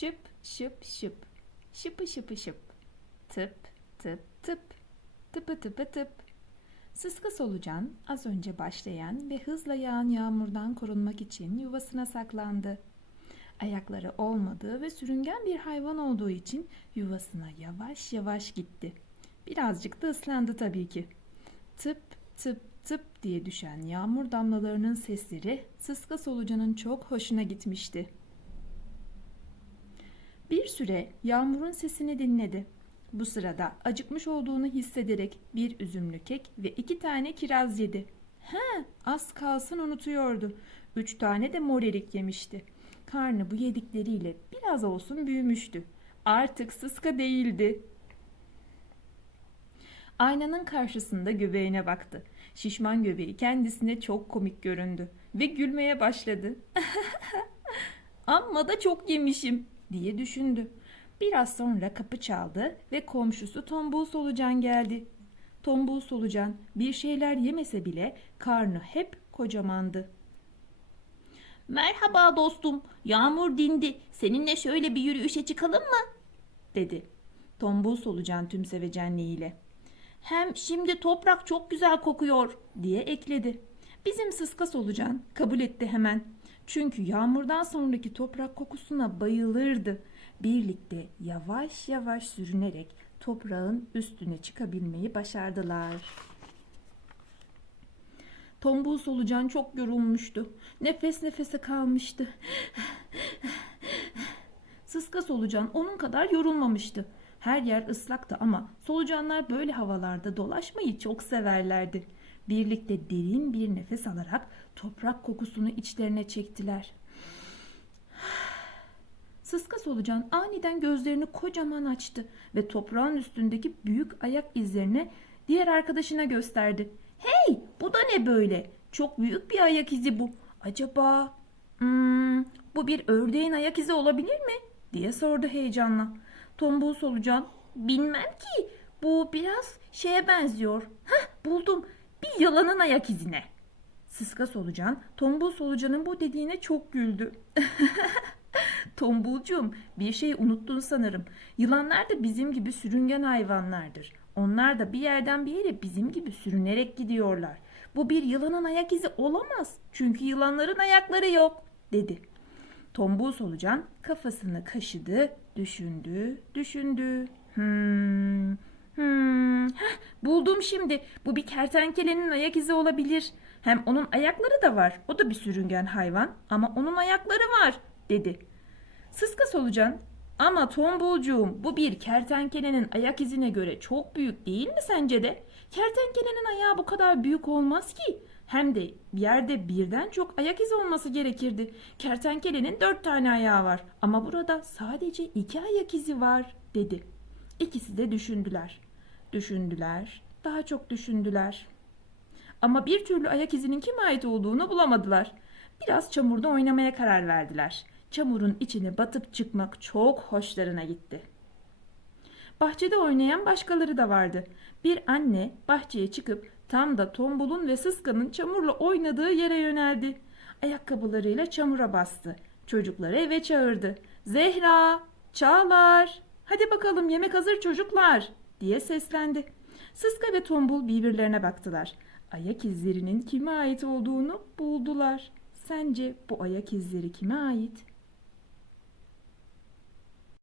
Şıp şıp şıp. Şıpı şıpı şıp. Tıp tıp tıp. Tıpı tıpı tıp. Sıska solucan az önce başlayan ve hızla yağan yağmurdan korunmak için yuvasına saklandı. Ayakları olmadığı ve sürüngen bir hayvan olduğu için yuvasına yavaş yavaş gitti. Birazcık da ıslandı tabii ki. Tıp tıp tıp diye düşen yağmur damlalarının sesleri sıska solucanın çok hoşuna gitmişti. Bir süre yağmurun sesini dinledi. Bu sırada acıkmış olduğunu hissederek bir üzümlü kek ve iki tane kiraz yedi. He, az kalsın unutuyordu. Üç tane de mor erik yemişti. Karnı bu yedikleriyle biraz olsun büyümüştü. Artık sıska değildi. Aynanın karşısında göbeğine baktı. Şişman göbeği kendisine çok komik göründü ve gülmeye başladı. Amma da çok yemişim diye düşündü. Biraz sonra kapı çaldı ve komşusu Tombul Solucan geldi. Tombul Solucan bir şeyler yemese bile karnı hep kocamandı. Merhaba dostum. Yağmur dindi. Seninle şöyle bir yürüyüşe çıkalım mı? dedi. Tombul Solucan tüm sevecenliğiyle. Hem şimdi toprak çok güzel kokuyor. diye ekledi. Bizim sıska solucan kabul etti hemen. Çünkü yağmurdan sonraki toprak kokusuna bayılırdı. Birlikte yavaş yavaş sürünerek toprağın üstüne çıkabilmeyi başardılar. Tombul solucan çok yorulmuştu. Nefes nefese kalmıştı. Sıska solucan onun kadar yorulmamıştı. Her yer ıslaktı ama solucanlar böyle havalarda dolaşmayı çok severlerdi. Birlikte derin bir nefes alarak toprak kokusunu içlerine çektiler. Sıska solucan aniden gözlerini kocaman açtı ve toprağın üstündeki büyük ayak izlerini diğer arkadaşına gösterdi. Hey bu da ne böyle? Çok büyük bir ayak izi bu. Acaba hmm, bu bir ördeğin ayak izi olabilir mi? diye sordu heyecanla. Tombul solucan Bilmem ki. Bu biraz şeye benziyor. Hah buldum. Bir yılanın ayak izine. Sıska solucan, tombul solucanın bu dediğine çok güldü. Tombulcuğum, bir şey unuttun sanırım. Yılanlar da bizim gibi sürüngen hayvanlardır. Onlar da bir yerden bir yere bizim gibi sürünerek gidiyorlar. Bu bir yılanın ayak izi olamaz. Çünkü yılanların ayakları yok, dedi. Tombul solucan kafasını kaşıdı, düşündü, düşündü. Hmm, hmm, heh, buldum şimdi. Bu bir kertenkelenin ayak izi olabilir. Hem onun ayakları da var. O da bir sürüngen hayvan ama onun ayakları var, dedi. Sıska solucan, ama tombulcuğum bu bir kertenkelenin ayak izine göre çok büyük değil mi sence de? Kertenkelenin ayağı bu kadar büyük olmaz ki. Hem de yerde birden çok ayak izi olması gerekirdi. Kertenkelenin dört tane ayağı var ama burada sadece iki ayak izi var dedi. İkisi de düşündüler. Düşündüler, daha çok düşündüler. Ama bir türlü ayak izinin kime ait olduğunu bulamadılar. Biraz çamurda oynamaya karar verdiler. Çamurun içine batıp çıkmak çok hoşlarına gitti. Bahçede oynayan başkaları da vardı. Bir anne bahçeye çıkıp tam da Tombul'un ve Sıska'nın çamurla oynadığı yere yöneldi. Ayakkabılarıyla çamura bastı. Çocukları eve çağırdı. Zehra, Çağlar, hadi bakalım yemek hazır çocuklar diye seslendi. Sıska ve Tombul birbirlerine baktılar. Ayak izlerinin kime ait olduğunu buldular. Sence bu ayak izleri kime ait?